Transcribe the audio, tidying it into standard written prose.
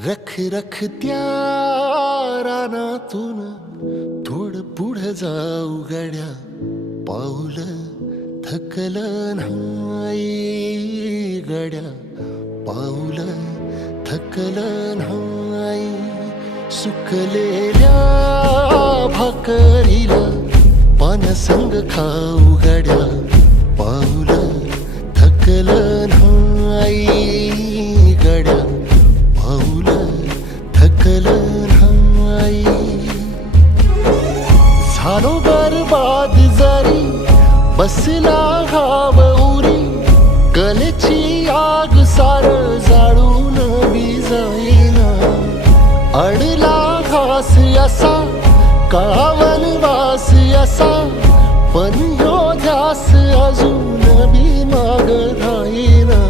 रख रख त्या रानातून थोडं पुढं जाऊ गड्या, पाऊल थकलं नाही गड्या, पाऊल थकलं नाही. सुकलेल्या भाकरीला पानसंग खाऊ गड्या, पाऊल थकलं नाही गड्या, पाऊल थकलं नाही. झालो बरबाद जरी बसला घाव उरी, कलेची आग सार जाळून विजाईना. अडला घास असा काळावन वास असा, पण ह्यो ध्यास अजून बी माग राहीना.